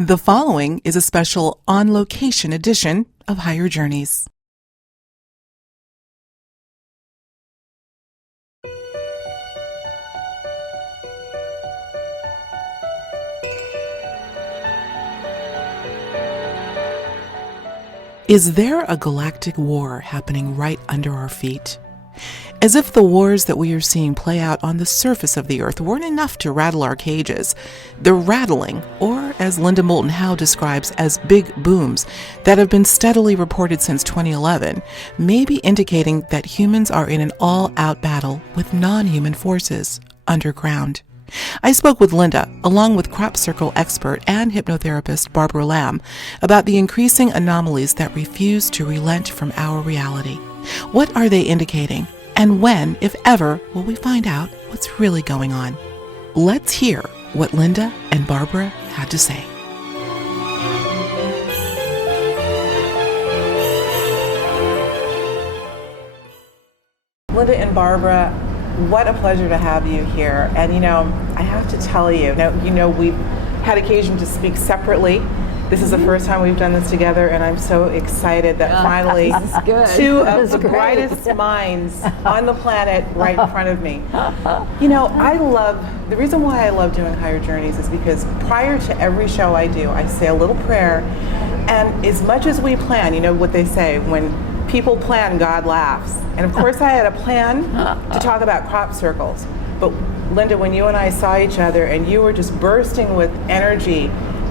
The following is a special on-location edition of Higher Journeys. Is there a galactic war happening right under our feet? As if the wars that we are seeing play out on the surface of the Earth weren't enough to rattle our cages, the rattling, or as Linda Moulton Howe describes as big booms, that have been steadily reported since 2011, may be indicating that humans are in an all-out battle with non-human forces underground. I spoke with Linda, along with crop circle expert and hypnotherapist Barbara Lamb, about the increasing anomalies that refuse to relent from our reality. What are they indicating? And when, if ever, will we find out what's really going on? Let's hear what Linda and Barbara had to say. Linda and Barbara, what a pleasure to have you here. And I have to tell you, we've had occasion to speak separately. This is the first time we've done this together, and I'm so excited that finally two of the brightest minds on the planet right in front of me. The reason why I love doing Higher Journeys is because prior to every show I do, I say a little prayer, and as much as we plan, what they say, when people plan, God laughs. And of course I had a plan to talk about crop circles, but Linda, when you and I saw each other and you were just bursting with energy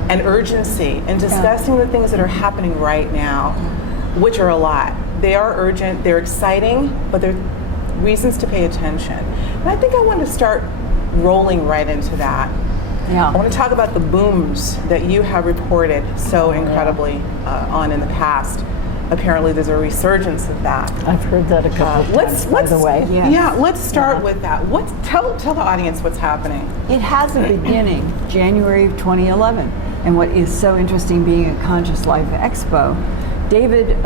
and urgency and discussing the things that are happening right now, which are a lot. They are urgent, they're exciting, but they're reasons to pay attention. And I think I want to start rolling right into that. I want to talk about the booms that you have reported so incredibly on in the past. Apparently there's a resurgence of that. I've heard that a couple of times, by the way. Let's start with that. Tell the audience what's happening. It has a beginning, January of 2011. And what is so interesting being at Conscious Life Expo, David,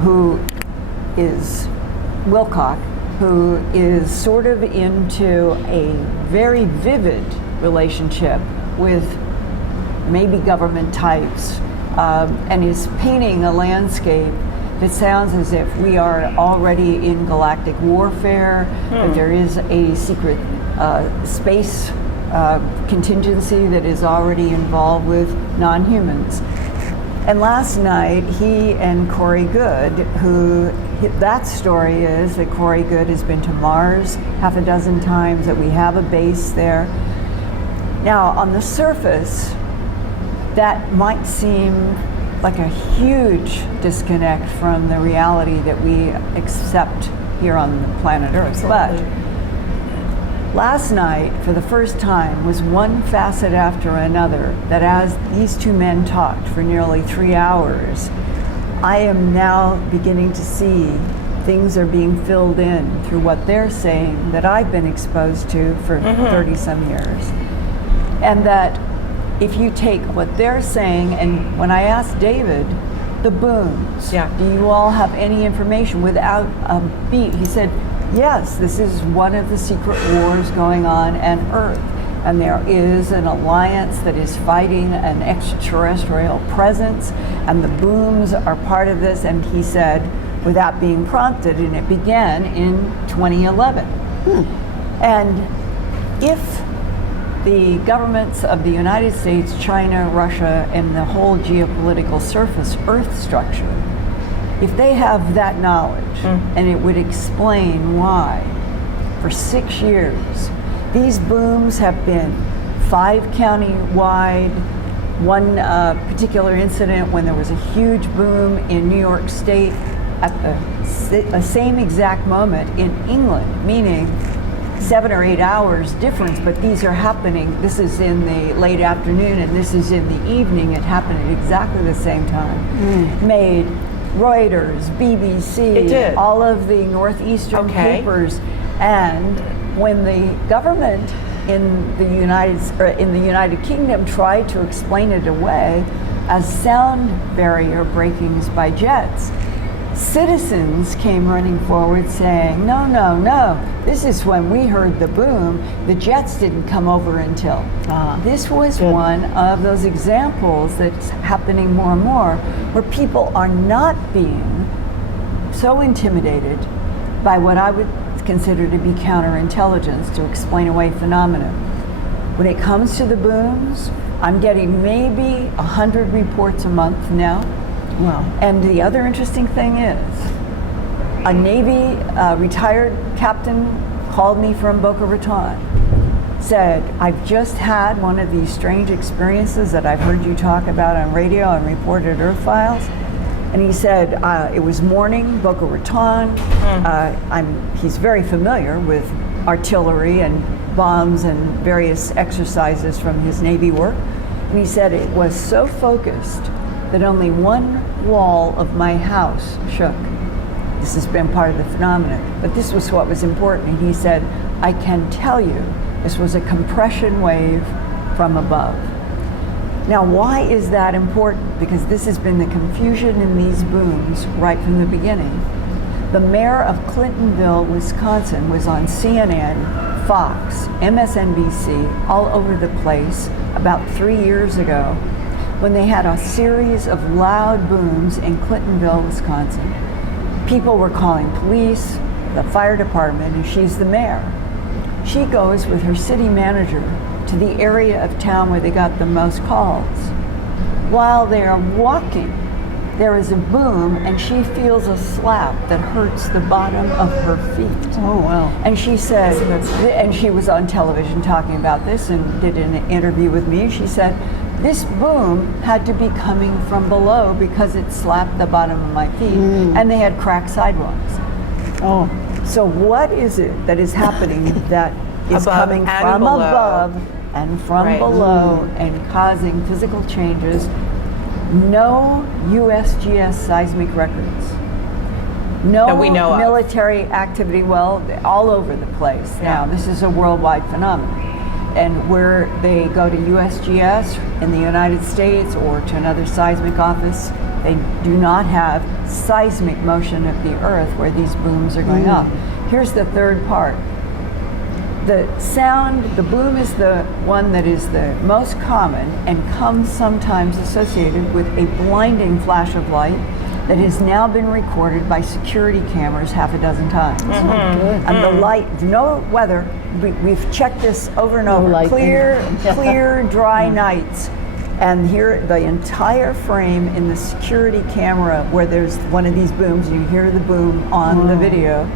who is Wilcock, who is sort of into a very vivid relationship with maybe government types, and is painting a landscape that sounds as if we are already in galactic warfare, that there is a secret space contingency that is already involved with non-humans. And last night, he and Corey Good, that story is that Corey Good has been to Mars half a dozen times, that we have a base there. Now, on the surface, that might seem like a huge disconnect from the reality that we accept here on the planet Earth. But last night, for the first time, was one facet after another that as these two men talked for nearly 3 hours, I am now beginning to see things are being filled in through what they're saying that I've been exposed to for 30-some years. And that if you take what they're saying, and when I asked David, the booms, do you all have any information without a beat? He said, yes, this is one of the secret wars going on on Earth, and there is an alliance that is fighting an extraterrestrial presence, and the booms are part of this. And he said, without being prompted, and it began in 2011. And if the governments of the United States, China, Russia, and the whole geopolitical surface Earth structure, if they have that knowledge, and it would explain why, for 6 years, these booms have been 5 county-wide. One particular incident when there was a huge boom in New York State at the same exact moment in England, meaning 7 or 8 hours difference, but these are happening. This is in the late afternoon and this is in the evening. It happened at exactly the same time. Made Reuters, BBC, all of the northeastern papers. And when the government in the United Kingdom tried to explain it away as sound barrier breakings by jets, Citizens came running forward saying, no, no, no, this is when we heard the boom. The jets didn't come over until. This was one of those examples that's happening more and more, where people are not being so intimidated by what I would consider to be counterintelligence to explain away phenomena. When it comes to the booms, I'm getting maybe 100 reports a month now. Wow. And the other interesting thing is, a Navy retired captain called me from Boca Raton, said, I've just had one of these strange experiences that I've heard you talk about on radio and reported Earth Files. And he said, it was morning, Boca Raton. He's very familiar with artillery and bombs and various exercises from his Navy work. And he said it was so focused that only one wall of my house shook. This has been part of the phenomenon, but this was what was important. And he said, I can tell you, this was a compression wave from above. Now, why is that important? Because this has been the confusion in these booms right from the beginning. The mayor of Clintonville, Wisconsin was on CNN, Fox, MSNBC, all over the place about 3 years ago when they had a series of loud booms in Clintonville, Wisconsin. People were calling police, the fire department, and she's the mayor. She goes with her city manager to the area of town where they got the most calls. While they are walking, there is a boom and she feels a slap that hurts the bottom of her feet. Oh, wow. And she said, and she was on television talking about this and did an interview with me. She said, this boom had to be coming from below because it slapped the bottom of my feet and they had cracked sidewalks. Oh. So what is it that is happening that is Above coming and from below. above and from Right. below and causing physical changes? No USGS seismic records. No That we know of. military activity, well, all over the place. Now, this is a worldwide phenomenon. And where they go to USGS in the United States or to another seismic office, they do not have seismic motion of the earth where these booms are going off. Here's the third part. The sound, the boom is the one that is the most common and comes sometimes associated with a blinding flash of light that has now been recorded by security cameras half a dozen times. And the light, no weather, we've checked this over and over, light. clear, dry nights. And here, the entire frame in the security camera where there's one of these booms, you hear the boom on the video,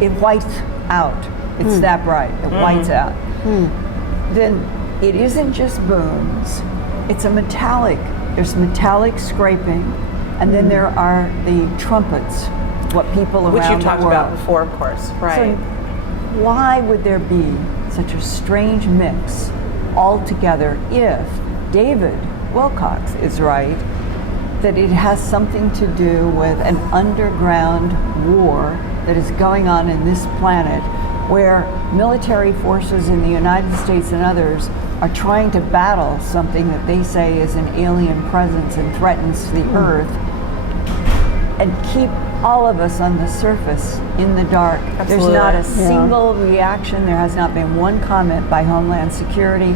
it whites out. It's that bright, it whites out. Then it isn't just booms, it's a metallic, there's metallic scraping, and then there are the trumpets, what people around Which you the talked world. about before, of course. Right. So why would there be such a strange mix altogether if David Wilcox is right that it has something to do with an underground war that is going on in this planet where military forces in the United States and others are trying to battle something that they say is an alien presence and threatens the earth, and keep all of us on the surface in the dark. Absolutely. There's not a single reaction. There has not been one comment by Homeland Security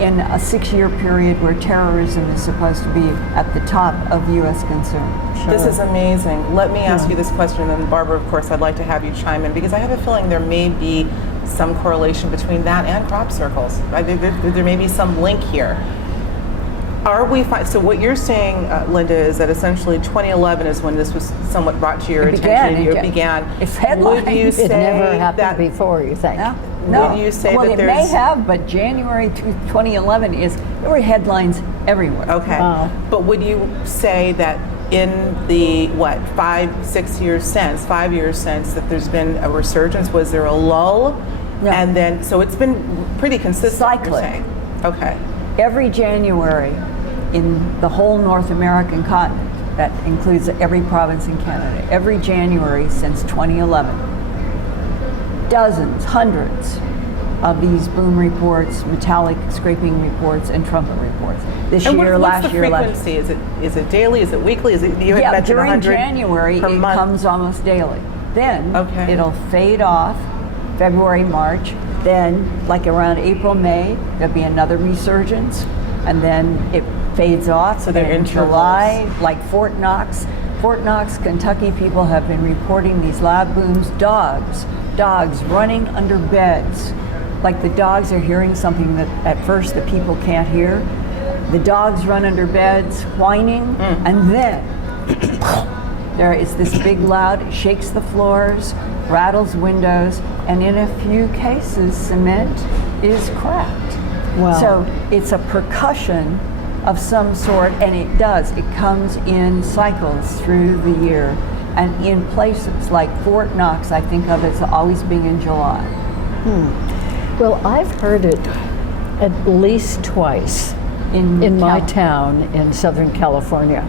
in a 6-year period where terrorism is supposed to be at the top of U.S. concern. This is amazing. Let me ask you this question, and then Barbara, of course, I'd like to have you chime in, because I have a feeling there may be some correlation between that and crop circles. There may be some link here. Are we so what you're saying, Linda, is that essentially 2011 is when this was somewhat brought to your attention. It began. It's headlines. Would you say It never happened that before, you think? No. Would you say well, that it there's may have, but January 2011 there were headlines everywhere. Okay. Wow. But would you say that in the 5 years since that there's been a resurgence? Was there a lull? No. And then, so it's been pretty consistent. Cyclic. You're saying. Okay. Every January in the whole North American continent, that includes every province in Canada, every January since 2011, dozens, hundreds of these boom reports, metallic scraping reports, and trumpet reports. This And year, what's last the year, frequency? Is it daily? Is it weekly? Is it you had yeah, mentioned during 100 January, per it month? comes almost daily. Then Okay. it'll fade off, February, March. Then, like around April, May, there'll be another resurgence, and then it fades off. So they're in intervals. July, like Fort Knox, Kentucky, people have been reporting these loud booms. Dogs running under beds, like the dogs are hearing something that at first the people can't hear. The dogs run under beds, whining, and then there is this big loud, it shakes the floors, rattles windows, and in a few cases, cement is cracked. Wow. So it's a percussion of some sort, and it comes in cycles through the year. And in places like Fort Knox, I think of it as always being in July. Well, I've heard it at least twice in my town in Southern California,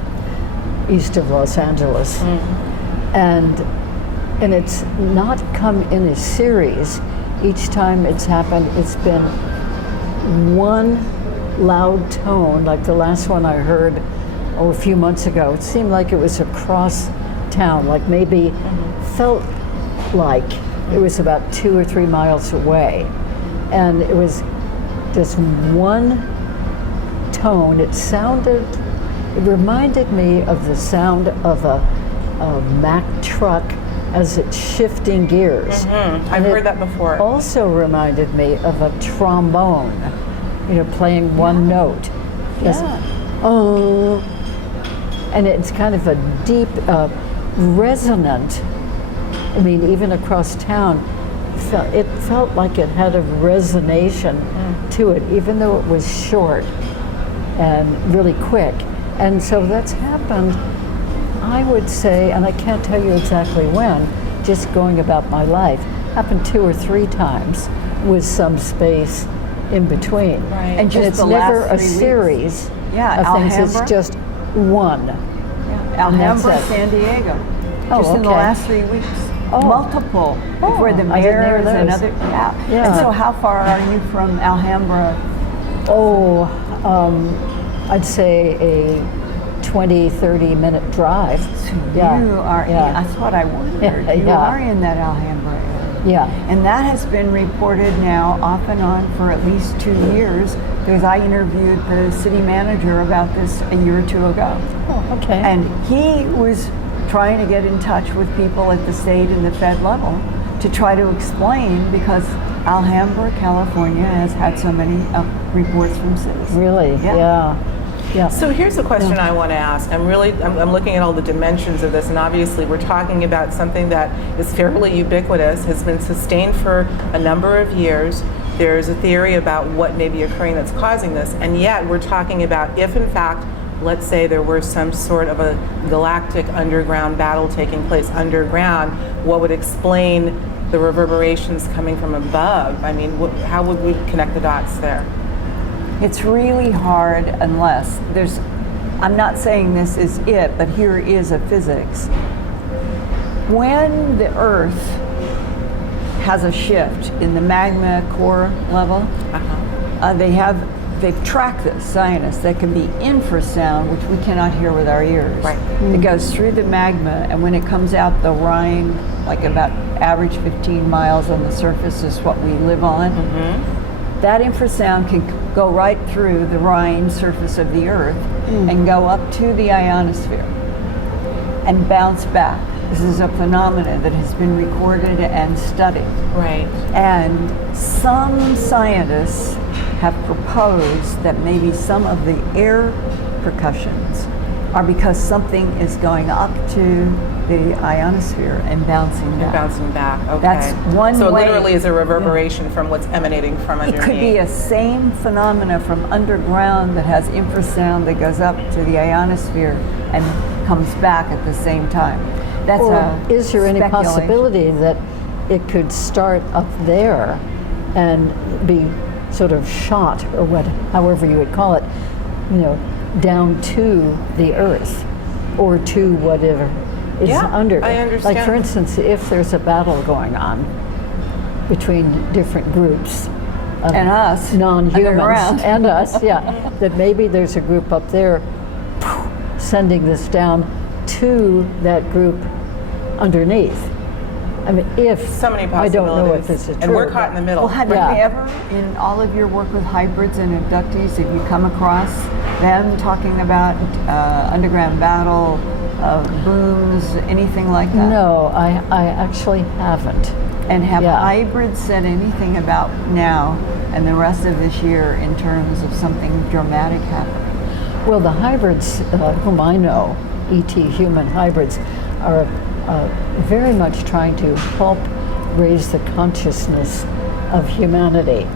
east of Los Angeles. And it's not come in a series. Each time it's happened, it's been one loud tone, like the last one I heard a few months ago. It seemed like it was across town, like maybe felt like it was about 2 or 3 miles away. And it was just one tone. It reminded me of the sound of a Mack truck as it's shifting gears. I've heard that before. Also reminded me of a trombone, playing one note. Just, oh, and it's kind of a deep, resonant. I mean, even across town, it felt like it had a resonation to it, even though it was short and really quick. And so that's happened, I would say, and I can't tell you exactly when, just going about my life, happened 2 or 3 times with some space in between. Right. And just it's the never last a 3 weeks. series Yeah, of things. Alhambra. It's just one. Alhambra, that's it. San Diego. Oh, just in the okay. last 3 weeks. Oh. Multiple. Oh, Where the I didn't hear mayors and those. other, Yeah. And so how far are you from Alhambra? Oh, I'd say a 20, 30-minute drive. Yeah. You are, Yeah. that's what I wondered. You Yeah. are in that Alhambra area. Yeah. And that has been reported now off and on for at least 2 years, because I interviewed the city manager about this a year or 2 ago. Oh, okay. And he was trying to get in touch with people at the state and the fed level to try to explain, because Alhambra, California has had so many reports from cities. Really? Yeah. Yeah. So here's a question I want to ask. I'm looking at all the dimensions of this, and obviously we're talking about something that is fairly ubiquitous, has been sustained for a number of years. There's a theory about what may be occurring that's causing this, and yet we're talking about if in fact, let's say there were some sort of a galactic underground battle taking place underground, what would explain the reverberations coming from above? I mean, how would we connect the dots there? It's really hard unless there's, I'm not saying this is it, but here is a physics. When the Earth has a shift in the magma core level, they've tracked this, scientists, that can be infrasound, which we cannot hear with our ears. Right. It goes through the magma, and when it comes out the Rhine, like about average 15 miles on the surface is what we live on, that infrasound can go right through the Rhine surface of the Earth and go up to the ionosphere and bounce back. This is a phenomenon that has been recorded and studied. Right. And some scientists have proposed that maybe some of the air percussions are because something is going up to the ionosphere and bouncing back. And bouncing back, okay. That's one so way. it literally is a reverbration from what's emanating from It underneath. could be a same phenomena from underground that has infrasound that goes up to the ionosphere and comes back at the same time. That's Or is there any speculation. possibility that it could start up there and be sort of shot, or however you would call it, down to the Earth or to whatever is under? I understand. Like, for instance, if there's a battle going on between different groups, And us. non-humans around. and us, yeah, that maybe there's a group up there sending this down to that group underneath. I mean, if So many I don't know if possibilities. this is true. And we're caught in the middle. Well, have Yeah. you ever, in all of your work with hybrids and abductees, have you come across them talking about underground battle, booms, anything like that? No, I actually haven't. And have Yeah. hybrids said anything about now and the rest of this year in terms of something dramatic happening? Well, the hybrids, whom I know, ET human hybrids, are very much trying to help raise the consciousness of humanity.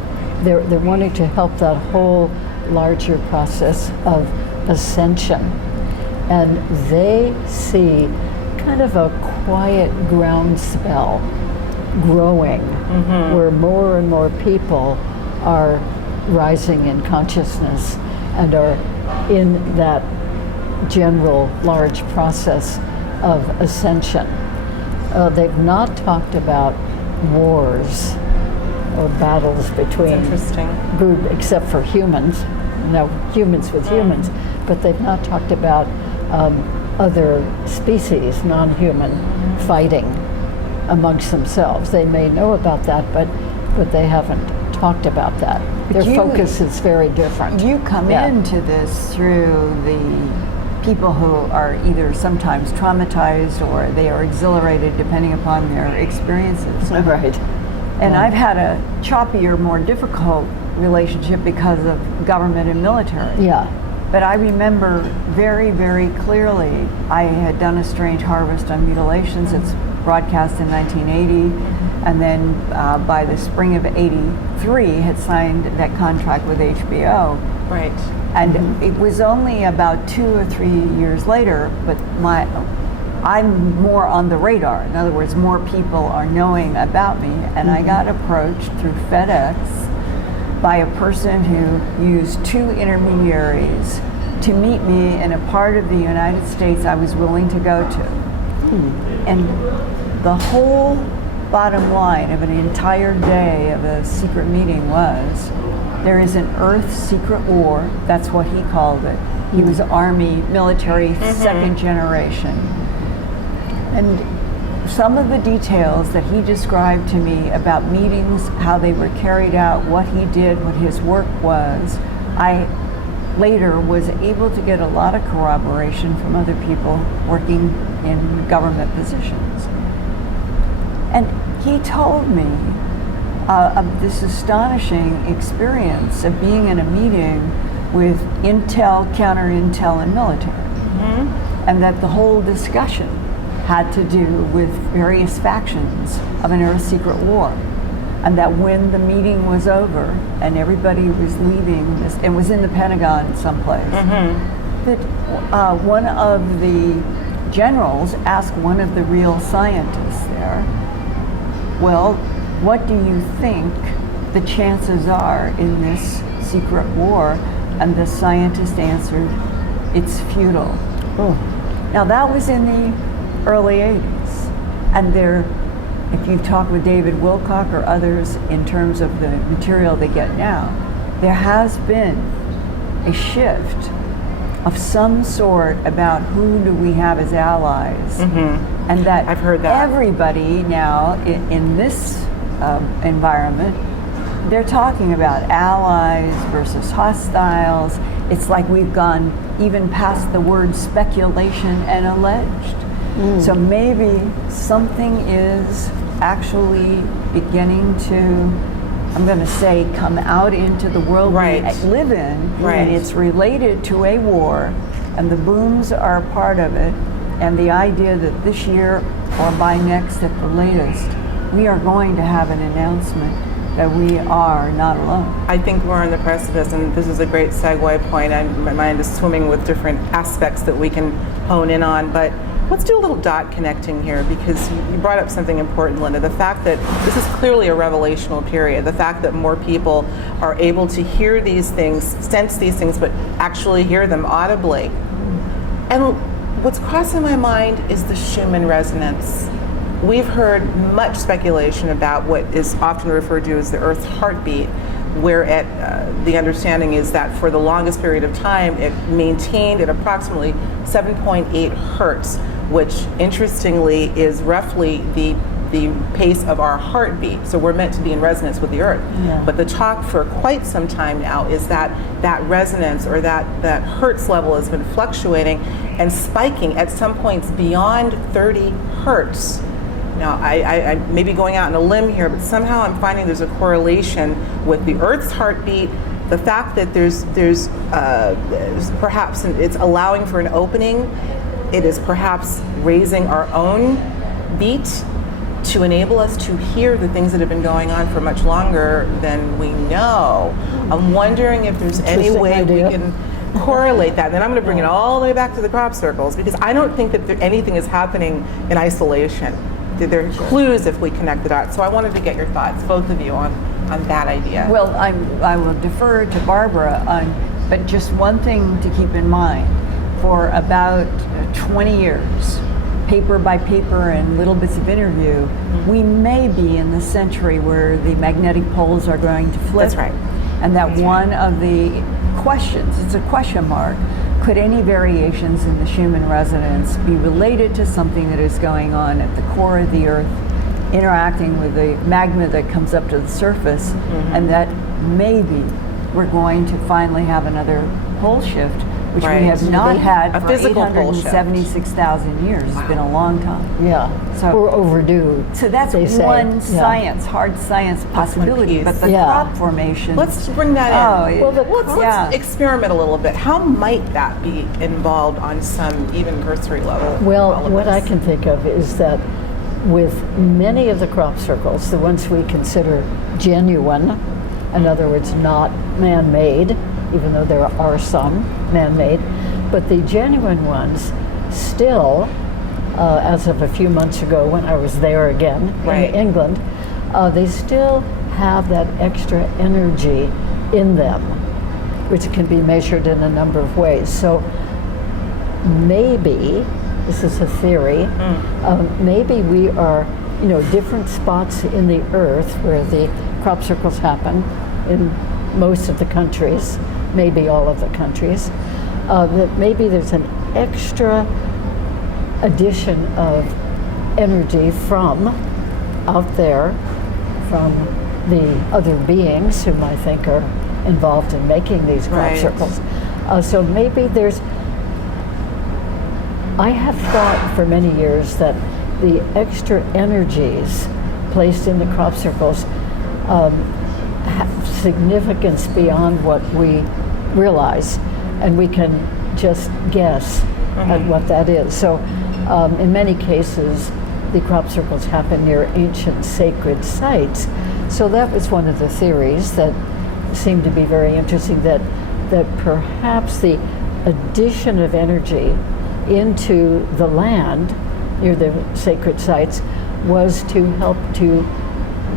They're wanting to help that whole larger process of ascension. And they see kind of a quiet groundswell growing where more and more people are rising in consciousness and are in that general large process of ascension. They've not talked about wars or battles between Interesting. group, except for humans, humans with humans, but they've not talked about other species, non-human, fighting amongst themselves. They may know about that, but they haven't talked about that. Their focus is very different. You come Yeah. into this through the people who are either sometimes traumatized or they are exhilarated depending upon their experiences. Right. And I've had a choppier, more difficult relationship because of government and military. Yeah. But I remember very, very clearly, I had done a Strange Harvest on mutilations. It's broadcast in 1980. And then by the spring of 83, had signed that contract with HBO. Right. And it was only about 2 or 3 years later, but I'm more on the radar. In other words, more people are knowing about me. And I got approached through FedEx by a person who used 2 intermediaries to meet me in a part of the United States I was willing to go to. And the whole bottom line of an entire day of a secret meeting was, there is an Earth secret war. That's what he called it. He was Army, military, second generation. And some of the details that he described to me about meetings, how they were carried out, what he did, what his work was, I later was able to get a lot of corroboration from other people working in government positions. And he told me of this astonishing experience of being in a meeting with intel, counter-intel, and military. And that the whole discussion had to do with various factions of an Earth secret war. And that when the meeting was over and everybody was leaving, this, and was in the Pentagon someplace, that one of the generals asked one of the real scientists there, well, what do you think the chances are in this secret war? And the scientist answered, it's futile. Now that was in the early 80s. And there, if you talk with David Wilcock or others in terms of the material they get now, there has been a shift of some sort about who do we have as allies. And that I've heard that. Everybody now in this environment, they're talking about allies versus hostiles. It's like we've gone even past the word speculation and alleged. So maybe something is actually beginning to, I'm going to say, come out into the world we live in, and it's related to a war, and the booms are a part of it, and the idea that this year or by next at the latest, we are going to have an announcement that we are not alone. I think we're on the precipice, and this is a great segue point. My mind is swimming with different aspects that we can hone in on, but let's do a little dot connecting here, because you brought up something important, Linda. The fact that this is clearly a revelational period, the fact that more people are able to hear these things, sense these things, but actually hear them audibly. And what's crossing my mind is the Schumann resonance. We've heard much speculation about what is often referred to as the Earth's heartbeat, where the understanding is that for the longest period of time, it maintained at approximately 7.8 hertz, which interestingly is roughly the pace of our heartbeat. So we're meant to be in resonance with the earth. Yeah. But the talk for quite some time now is that that resonance or that hertz level has been fluctuating and spiking at some points beyond 30 hertz. Now, I may be going out on a limb here, but somehow I'm finding there's a correlation with the Earth's heartbeat, the fact that there's perhaps it's allowing for an opening, it is perhaps raising our own beat to enable us to hear the things that have been going on for much longer than we know. I'm wondering if there's any Interesting way idea. we can correlate that. And then I'm going to bring it all the way back to the crop circles, because I don't think that anything is happening in isolation. There are clues if we connect the dots. So I wanted to get your thoughts, both of you, on that idea. Well, I will defer to Barbara, but just one thing to keep in mind. For about 20 years, paper by paper and little bits of interview, we may be in the century where the magnetic poles are going to flip. That's right. And that one of the questions, it's a question mark, could any variations in the Schumann resonance be related to something that is going on at the core of the Earth, interacting with the magma that comes up to the surface, and that maybe we're going to finally have another pole shift, which Right. we have not had A for physical pole shift. 876,000 years. It's been a long time. Yeah, So- we're overdue. So that's they say. one Yeah. science, hard science possibility. piece. But the Yeah. crop formation. Let's bring that in. Oh, Well, Let's yeah. experiment a little bit. How might that be involved on some even cursory level? Well, all of what this? I can think of is that with many of the crop circles, the ones we consider genuine, in other words, not man-made, even though there are some man-made, but the genuine ones still, as of a few months ago when I was there again Right. in England, they still have that extra energy in them, which can be measured in a number of ways. So maybe, this is a theory, maybe we are, different spots in the earth where the crop circles happen in most of the countries, maybe all of the countries, that maybe there's an extra addition of energy from out there, from the other beings whom I think are involved in making these crop Right. circles. So maybe there's, I have thought for many years that the extra energies placed in the crop circles have significance beyond what we realize, and we can just guess at what that is. So in many cases, the crop circles happen near ancient sacred sites. So that was one of the theories that seemed to be very interesting, that perhaps the addition of energy into the land near the sacred sites was to help to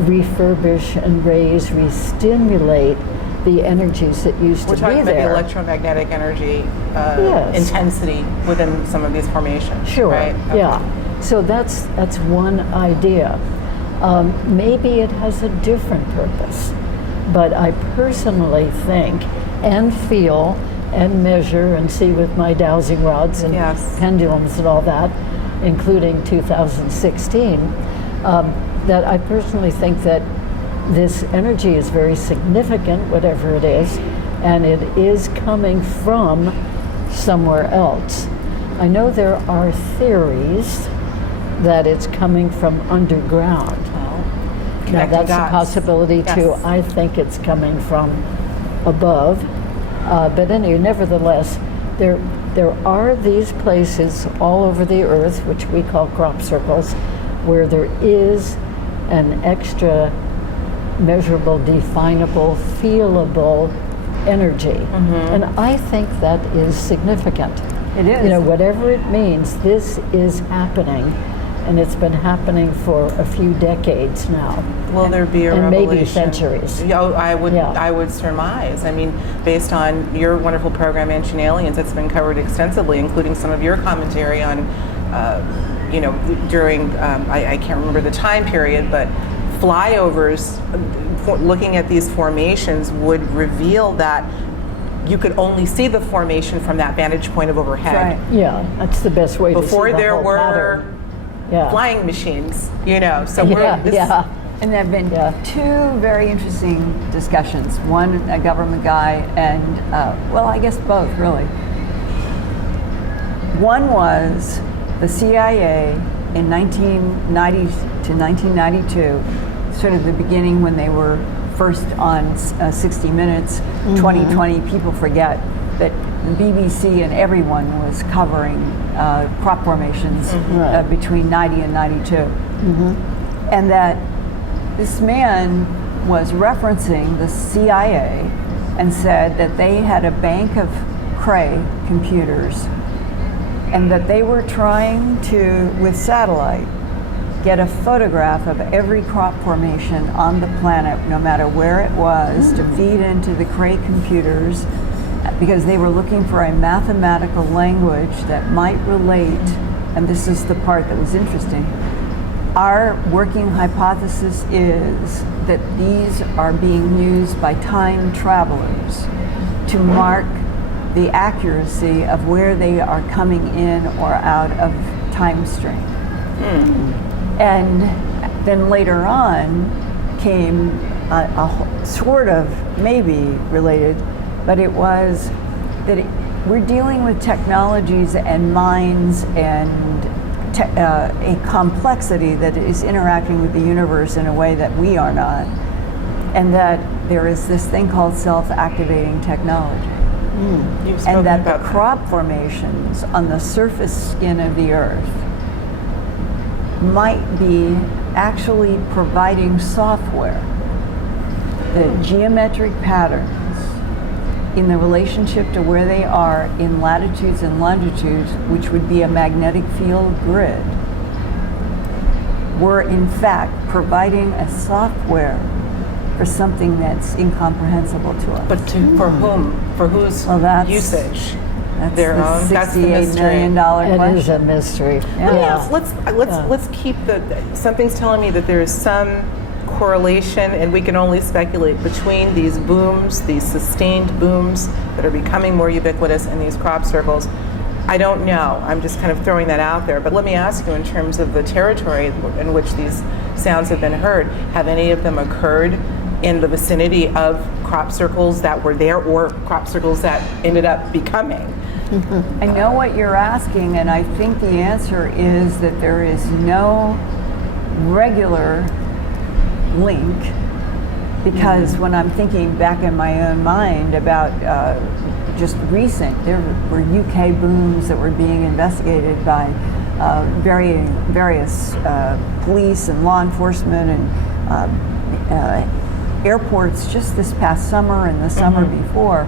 refurbish and re-stimulate the energies that used We're to talking be about there. the electromagnetic energy Yes. intensity within some of these formations. Sure. Right? Okay. Yeah. So that's one idea. Maybe it has a different purpose, but I personally think and feel and measure and see with my dowsing rods and Yes. pendulums and all that, including 2016, that I personally think that this energy is very significant, whatever it is, and it is coming from somewhere else. I know there are theories that it's coming from underground. Now Connecting that's a dots. possibility too. Yes. I think it's coming from above. But anyway, nevertheless, there are these places all over the earth, which we call crop circles, where there is an extra measurable, definable, feelable energy. And I think that is significant. It is. Whatever it means, this is happening, and it's been happening for a few decades now. Will there be a And maybe revelation? centuries. Yeah, I would. Yeah. I would surmise. I mean, based on your wonderful program, Ancient Aliens, it's been covered extensively, including some of your commentary on, during I can't remember the time period, but flyovers looking at these formations would reveal that you could only see the formation from that vantage point of overhead. Right. Yeah, that's the best way to see Before the there whole were pattern. Yeah. flying machines, you know. So Yeah. And there have been Yeah. two very interesting discussions. One, a government guy, and well, I guess both really. One was the CIA in 1990 to 1992, sort of the beginning when they were first on 60 Minutes. 2020, people forget that the BBC and everyone was covering crop formations Right. between 90 and 92. And that this man was referencing the CIA and said that they had a bank of Cray computers and that they were trying to, with satellite, get a photograph of every crop formation on the planet, no matter where it was, to feed into the Cray computers, because they were looking for a mathematical language that might relate, and this is the part that was interesting. Our working hypothesis is that these are being used by time travelers to mark the accuracy of where they are coming in or out of time stream. And then later on came a sort of maybe related, but it was that we're dealing with technologies and minds and a complexity that is interacting with the universe in a way that we are not, and that there is this thing called self-activating technology. You've spoken And that about the crop formations on the surface skin of the earth might be actually providing software, the geometric patterns in the relationship to where they are in latitudes and longitudes, which would be a magnetic field grid, were in fact providing a software for something that's incomprehensible to us. But for whom? For whose Well, that's- usage? That's Their the own. That's the $68 mystery. million It question. is a mystery. Yes, let's keep something's telling me that there is some correlation, and we can only speculate, between these booms, these sustained booms that are becoming more ubiquitous in these crop circles. I don't know. I'm just kind of throwing that out there. But let me ask you, in terms of the territory in which these sounds have been heard, have any of them occurred in the vicinity of crop circles that were there, or crop circles that ended up becoming? I know what you're asking, and I think the answer is that there is no regular link, because when I'm thinking back in my own mind about just recent, there were UK booms that were being investigated by various police and law enforcement and airports just this past summer and the summer before,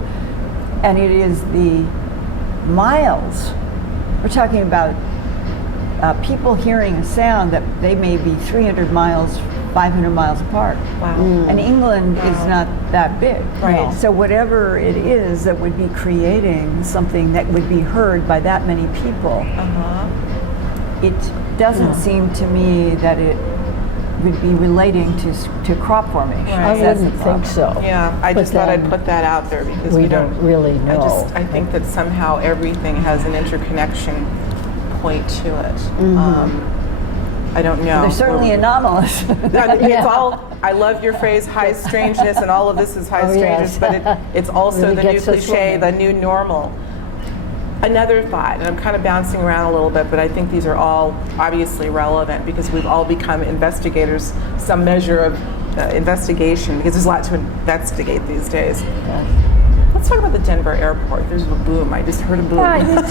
and it is the miles. We're talking about people hearing a sound that they may be 300 miles, 500 miles apart. Wow. And England is not that big. Right. So whatever it is that would be creating something that would be heard by that many people, it doesn't seem to me that it would be relating to crop formation. I Right. wouldn't think so. Yeah, I But just thought I'd then put that out there because we don't really know. I think that somehow everything has an interconnection point to it. I don't know. They're certainly anomalous. It's all. I love your phrase, high strangeness, and all of this is high Oh, strangeness. yes. But it's also Really the new gets us cliche, the swimming. new normal. Another thought, and I'm kind of bouncing around a little bit, but I think these are all obviously relevant because we've all become investigators, some measure of investigation, because there's a lot to investigate these days. Let's talk about the Denver airport. There's a boom. I just heard a boom. Yeah, I did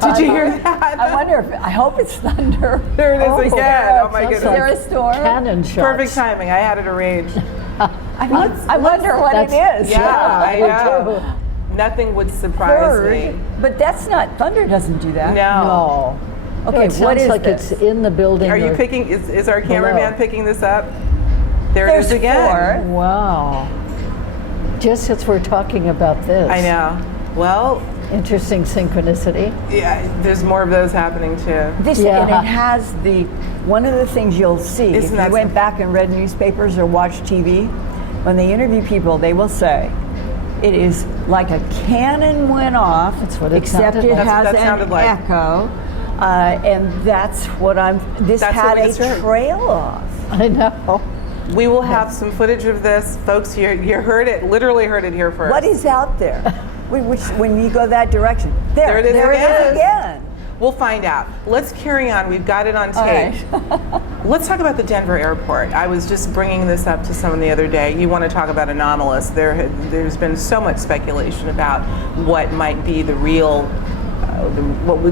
too. Did you hear that? I wonder if, I hope it's thunder. There it is again. Oh my sounds goodness. Is there a storm? Cannon shots. Perfect timing. I had it arranged. I wonder what it is. Yeah, I me know. Nothing would surprise me. But that's not, thunder doesn't do that. No. No. Okay, it what sounds is like this? it's in the building. Are you or- picking, is our cameraman Below. picking this up? There it There's is again. four. Wow. Just as we're talking about this. I know. Well, Interesting synchronicity. yeah, there's more of those happening too. This, Yeah. and it has one of the things you'll see, Isn't if that you went something? back and read newspapers or watched TV, when they interview people, they will say, it is like a cannon went off, That's what it except sounded it like. has That's what that an sounded like. echo. And that's what this That's had what we a just heard. trail off. I know. We will have some footage of this, folks. You heard it, literally heard it here first. What is out there? When you go that direction, There it is there again. it is again. We'll find out. Let's carry on. We've got it on tape. Let's talk about the Denver airport. I was just bringing this up to someone the other day. You want to talk about anomalous. There's been so much speculation about what might be the real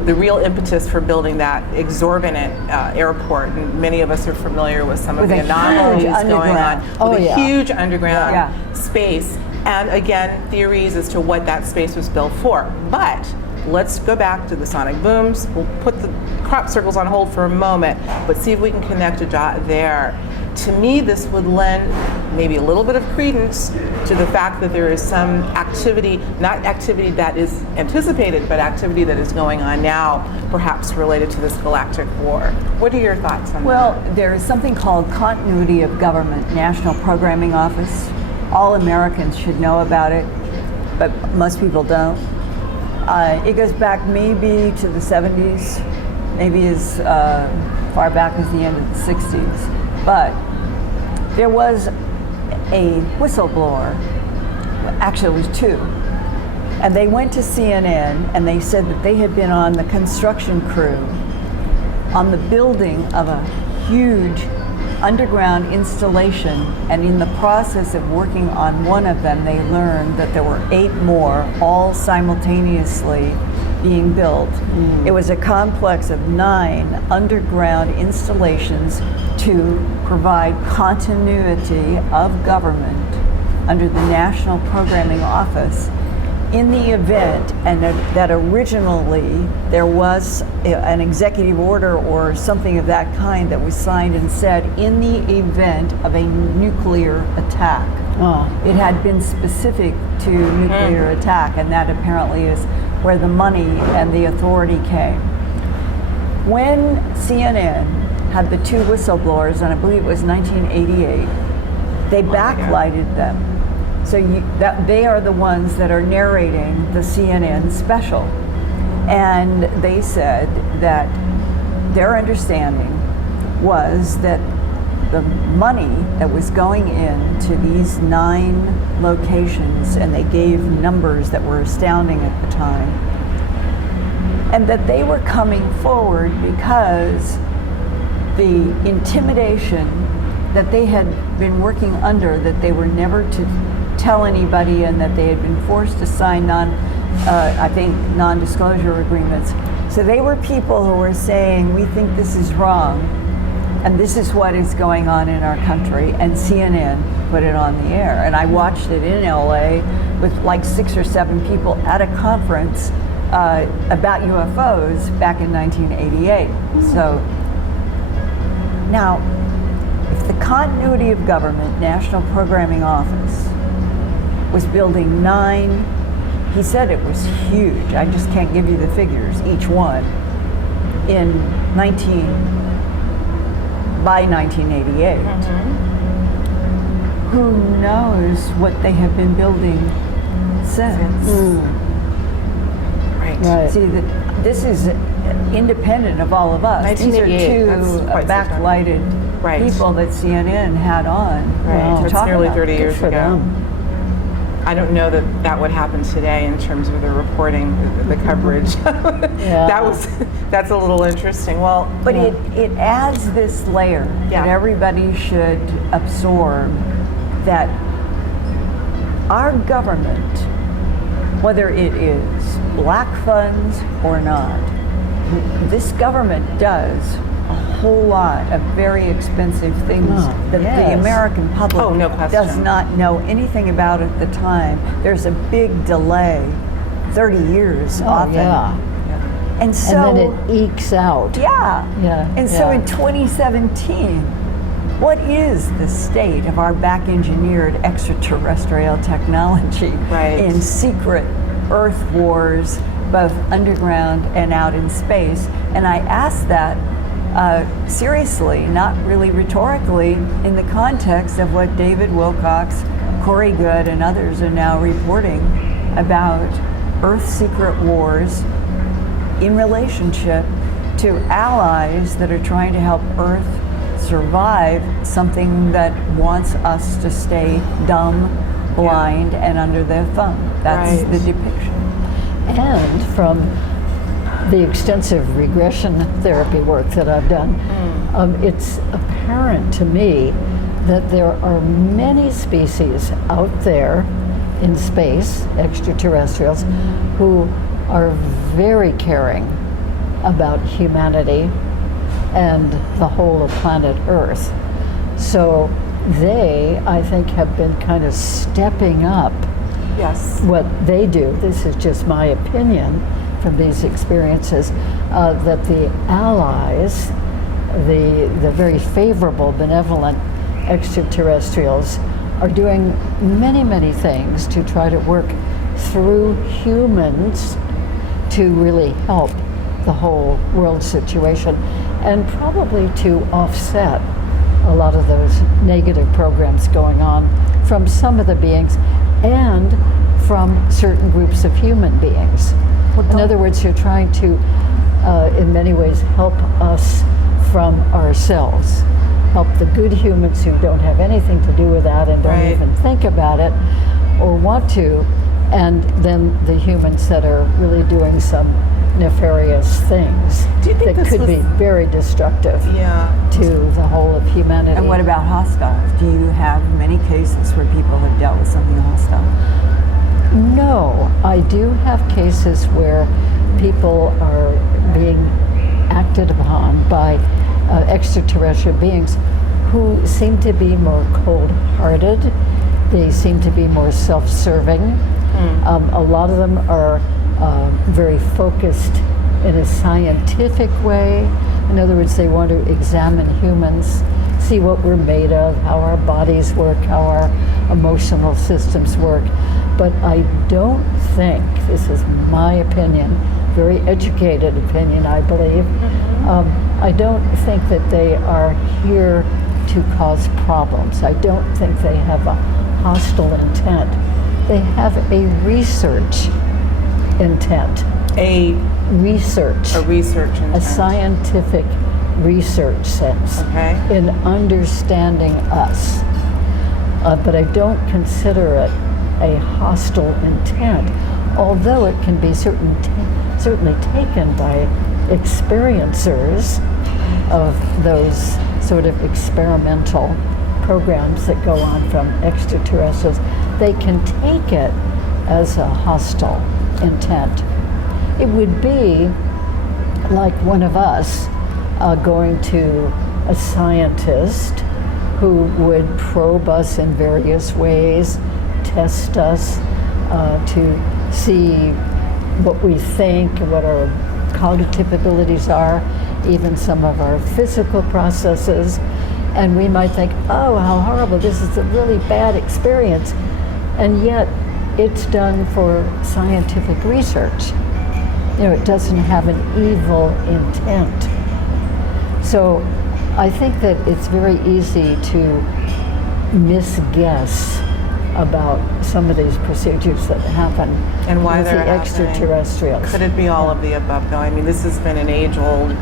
the real impetus for building that exorbitant airport. And many of us are familiar with some of With the a anomalies huge going on. underground. With a huge underground Yeah. space. And again, theories as to what that space was built for. But let's go back to the sonic booms. We'll put the crop circles on hold for a moment, but see if we can connect a dot there. To me, this would lend maybe a little bit of credence to the fact that there is some activity, not activity that is anticipated, but activity that is going on now, perhaps related to this galactic war. What are your thoughts on that? Well, there is something called continuity of government, National Programming Office. All Americans should know about it, but most people don't. It goes back maybe to the 70s, maybe as far back as the end of the 60s. But there was a whistleblower, actually it was two, and they went to CNN and they said that they had been on the construction crew on the building of a huge underground installation, and in the process of working on one of them, they learned that there were 8 more, all simultaneously being built. It was a complex of 9 underground installations to provide continuity of government under the National Programming Office in the event, and that originally there was an executive order or something of that kind that was signed and said, in the event of a nuclear attack. It had been specific to nuclear attack, and that apparently is where the money and the authority came. When CNN had the 2 whistleblowers, and I believe it was 1988, they backlighted them. So they are the ones that are narrating the CNN special. And they said that their understanding was that the money that was going into these 9 locations, and they gave numbers that were astounding at the time, and that they were coming forward because the intimidation that they had been working under, that they were never to tell anybody, and that they had been forced to sign non-disclosure agreements. So they were people who were saying, we think this is wrong, and this is what is going on in our country, and CNN put it on the air. And I watched it in LA with like 6 or 7 people at a conference about UFOs back in 1988. So now, if the continuity of government, National Programming Office, was building 9, he said it was huge, I just can't give you the figures, each one, by 1988. Who knows what they have been building since? Right. See, this is independent of all of us. These are 1988, 2 that's quite some time. backlighted people that CNN had on to That's talk nearly about. 30 years for ago. them. I don't know that that would happen today in terms of the reporting, the coverage. That's a little interesting. Well, But it adds this layer that everybody should absorb, that our government, whether it is black funds or not, this government does a whole lot of very expensive things that the American public does not know anything about at the time. There's a big delay, 30 years often. And so, and then it ekes out. So in 2017, what is the state of our back-engineered extraterrestrial technology in secret Earth wars, both underground and out in space? And I ask that seriously, not really rhetorically, in the context of what David Wilcox Corey Good and others are now reporting about Earth secret wars in relationship to allies that are trying to help Earth survive something that wants us to stay dumb, blind, and under their thumb. That's Right. the depiction. And from the extensive regression therapy work that I've done, it's apparent to me that there are many species out there in space, extraterrestrials, who are very caring about humanity and the whole of planet Earth. So they, I think, have been kind of stepping up Yes. what they do. This is just my opinion from these experiences, that the allies, the very favorable, benevolent extraterrestrials, are doing many, many things to try to work through humans to really help the whole world situation, and probably to offset a lot of those negative programs going on from some of the beings and from certain groups of human beings. In other words, you're trying to, in many ways, help us from ourselves. Help the good humans who don't have anything to do with that and don't Right. even think about it or want to, and then the humans that are really doing some nefarious things Do you think that this could was- be very destructive Yeah. to the whole of humanity. And what about hostiles? Do you have many cases where people have dealt with something hostile? No, I do have cases where people are being acted upon by extraterrestrial beings who seem to be more cold-hearted. They seem to be more self-serving. A lot of them are very focused in a scientific way. In other words, they want to examine humans, see what we're made of, how our bodies work, how our emotional systems work. But I don't think, this is my opinion, very educated opinion, I believe, I don't think that they are here to cause problems. I don't think they have a hostile intent. They have a research intent. A Research. research intent. A scientific research sense Okay. in understanding us. But I don't consider it a hostile intent, although it can be certainly taken by experiencers of those sort of experimental programs that go on from extraterrestrials. They can take it as a hostile intent. It would be like one of us going to a scientist who would probe us in various ways, test us to see what we think, what our cognitive abilities are, even some of our physical processes. And we might think, oh, how horrible, this is a really bad experience. And yet it's done for scientific research. You know, it doesn't have an evil intent. So I think that it's very easy to misguess about some of these procedures that happen And why with they're the happening. extraterrestrials. Could it be all of the above, though? I mean, this has been an age-old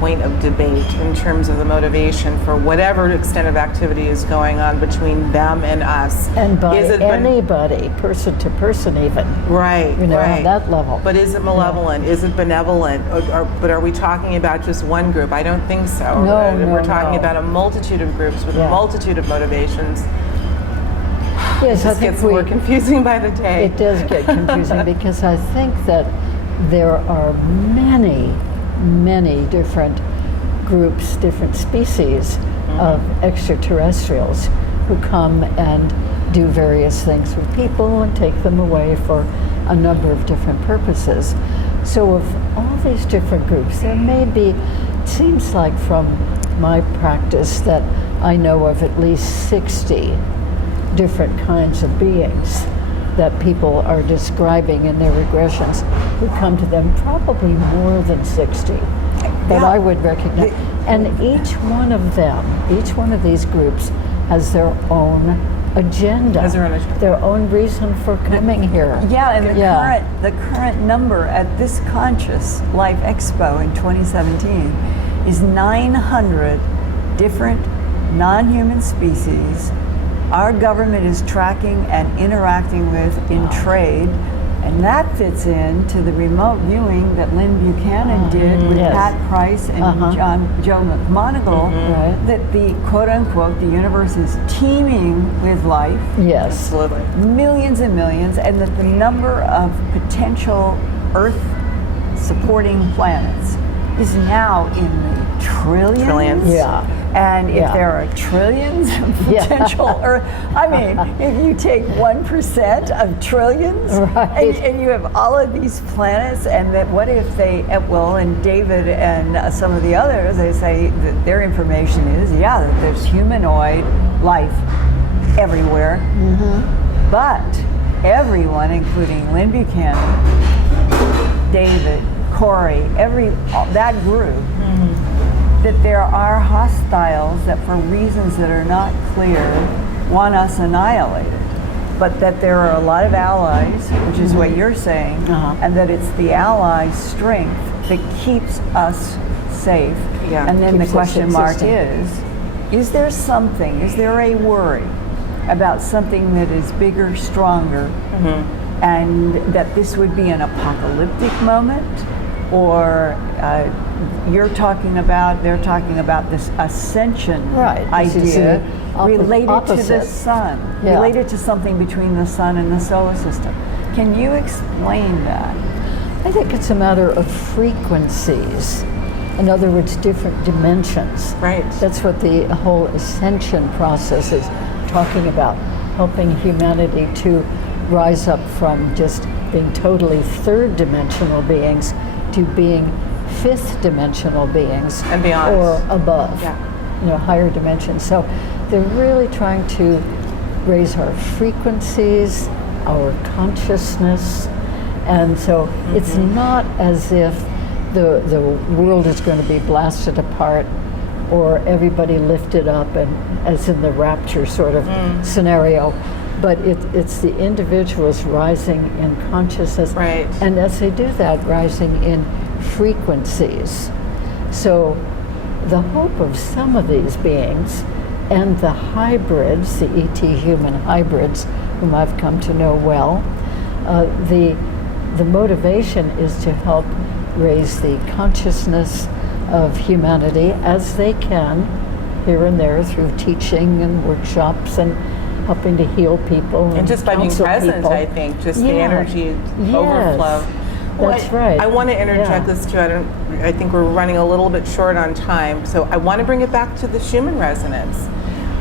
point of debate in terms of the motivation for whatever extent of activity is going on between them and us. And by Is it anybody, person to person even, right, you know, right. on that level. But is it malevolent? Is it benevolent? But are we talking about just one group? I don't think so. No, We're talking no. about a multitude of groups with a Yeah. multitude of motivations. Yes, I This think gets more confusing by the day. It does get confusing because I think that there are many, many different groups, different species of extraterrestrials who come and do various things with people and take them away for a number of different purposes. So of all these different groups, there may be, it seems like from my practice that I know of at least 60 different kinds of beings that people are describing in their regressions who come to them, probably more than 60 that I would recognize. And each one of them, each one of these groups has their own agenda, Has their own agenda. their own reason for coming here. Yeah, and Yeah. the current number at this Conscious Life Expo in 2017 is 900 different non-human species our government is tracking and interacting with in trade. And that fits into the remote viewing that Lynn Buchanan did with Yes. Pat Price and Joe McMoneagle, Right. that the quote-unquote, the universe is teeming with life, Yes. Absolutely. millions and millions, and that the number of potential Earth-supporting planets is now in the trillions. Trillions. Yeah. And if Yeah. there are trillions of Yeah. potential Earth, I mean, if you take 1% of trillions, Right. and you have all of these planets, and that what if they, well, and David and some of the others, they say that their information is, yeah, that there's humanoid life everywhere, but everyone, including Lynn Buchanan, David, Corey, that group, that there are hostiles that for reasons that are not clear want us annihilated, but that there are a lot of allies, which is what you're saying, and that it's the allies' strength that keeps us safe. Yeah, and then the keeps us question mark existing. is there something, is there a worry about something that is bigger, stronger, and that this would be an apocalyptic moment? Or they're talking about this ascension Right, this is idea the related to opposite. the sun, Yeah. related to something between the sun and the solar system. Can you explain that? I think it's a matter of frequencies. In other words, different dimensions. Right. That's what the whole ascension process is talking about, helping humanity to rise up from just being totally third dimensional beings to being fifth dimensional beings And beyond. or above, Yeah. higher dimensions. So they're really trying to raise our frequencies, our consciousness, and so it's not as if the world is going to be blasted apart or everybody lifted up, and as in the rapture sort of scenario. But it's the individuals rising in consciousness. Right. And as they do that, rising in frequencies. So the hope of some of these beings and the hybrids, the ET human hybrids, whom I've come to know well, the motivation is to help raise the consciousness of humanity as they can, here and there, through teaching and workshops and helping to heal people And just by being counsel present, people. I think, just the Yeah. energy Yes. overflow. That's right. I want to interject Yeah. this too. I think we're running a little bit short on time, so I want to bring it back to the Schumann resonance.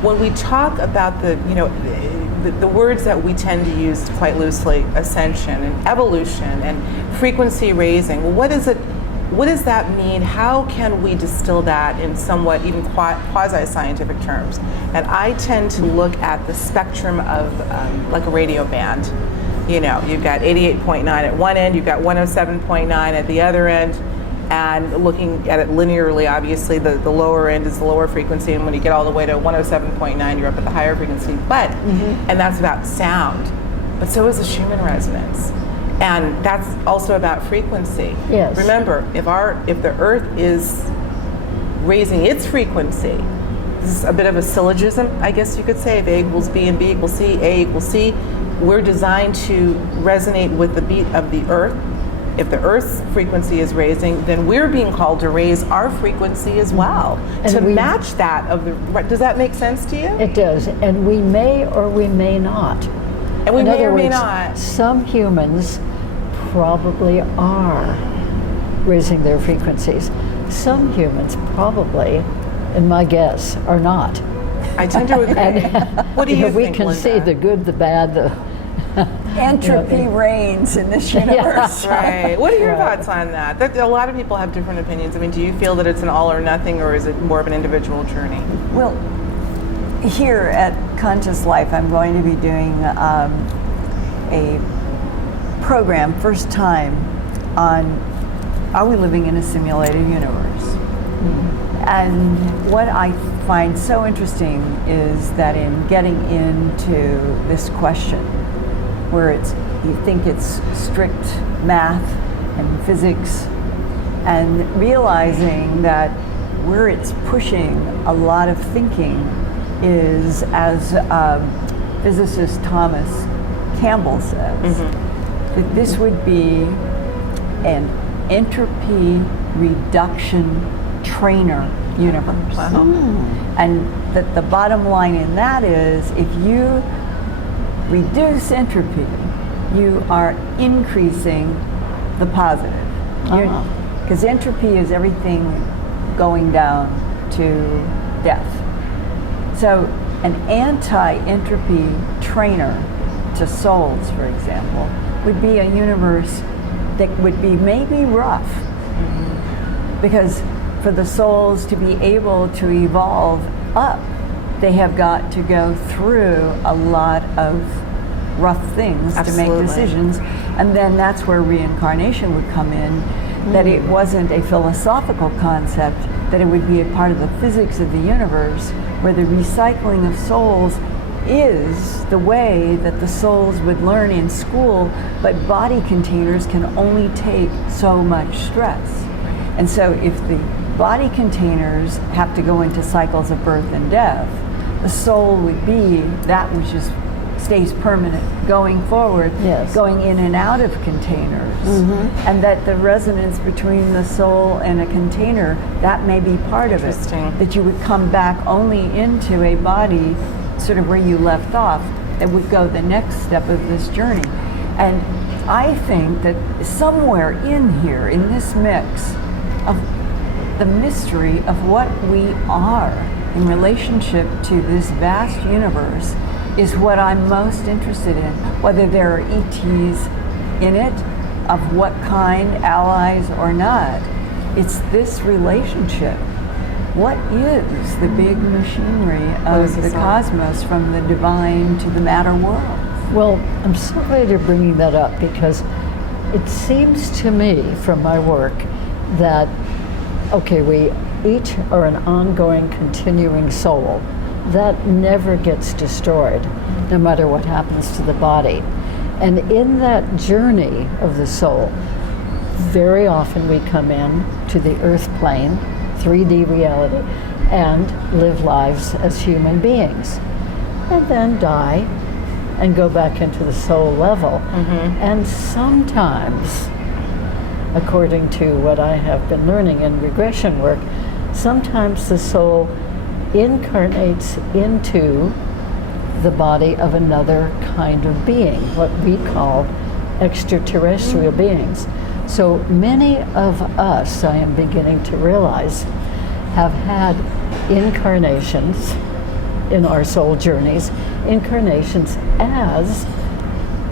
When we talk about the words that we tend to use quite loosely, ascension and evolution and frequency raising, well, what is it? What does that mean? How can we distill that in somewhat even quasi-scientific terms? And I tend to look at the spectrum of like a radio band. You've got 88.9 at one end, you've got 107.9 at the other end, and looking at it linearly, obviously the lower end is the lower frequency, and when you get all the way to 107.9, you're up at the higher frequency. But, and that's about sound, but so is the Schumann resonance. And that's also about frequency. Yes. Remember, if the Earth is raising its frequency, this is a bit of a syllogism, I guess you could say. If A equals B and B equals C, A equals C, we're designed to resonate with the beat of the Earth. If the Earth's frequency is raising, then we're being called to raise our frequency as well, And to we- match that of the. Does that make sense to you? It does, and we may or we may not. And we In may other or may words, not. some humans probably are raising their frequencies. Some humans probably, in my guess, are not. I tend to agree. What do you We think, can Linda? see the good, the bad, the Entropy reigns in this universe. Right. What are your Right. thoughts on that? A lot of people have different opinions. I mean, do you feel that it's an all or nothing, or is it more of an individual journey? Well, here at Conscious Life, I'm going to be doing a program, first time, on are we living in a simulated universe? And what I find so interesting is that in getting into this question, where you think it's strict math and physics, and realizing that where it's pushing a lot of thinking is, as physicist Thomas Campbell says, that this would be an entropy reduction trainer universe. And that the bottom line in that is, if you reduce entropy, you are increasing the positive. Because entropy is everything going down to death. So an anti-entropy trainer to souls, for example, would be a universe that would be maybe rough. Because for the souls to be able to evolve up, they have got to go through a lot of rough things to make decisions. And then that's where reincarnation would come in, that it wasn't a philosophical concept, that it would be a part of the physics of the universe, where the recycling of souls is the way that the souls would learn in school, but body containers can only take so much stress. And so if the body containers have to go into cycles of birth and death, the soul would be that which is stays permanent going forward, going in and out of containers. And that the resonance between the soul and a container, that may be part of it. That you would come back only into a body sort of where you left off, that would go the next step of this journey. And I think that somewhere in here, in this mix of the mystery of what we are in relationship to this vast universe, is what I'm most interested in. Whether there are ETs in it, of what kind, allies or not, it's this relationship. What is the big machinery of the cosmos, from the divine to the matter world? Well, I'm so glad you're bringing that up, because it seems to me from my work that, okay, we each are an ongoing, continuing soul that never gets destroyed, no matter what happens to the body. And in that journey of the soul, very often we come in to the earth plane, 3D reality, and live lives as human beings, and then die and go back into the soul level. And sometimes, according to what I have been learning in regression work, sometimes the soul incarnates into the body of another kind of being, what we call extraterrestrial beings. So many of us, I am beginning to realize, have had incarnations in our soul journeys, incarnations as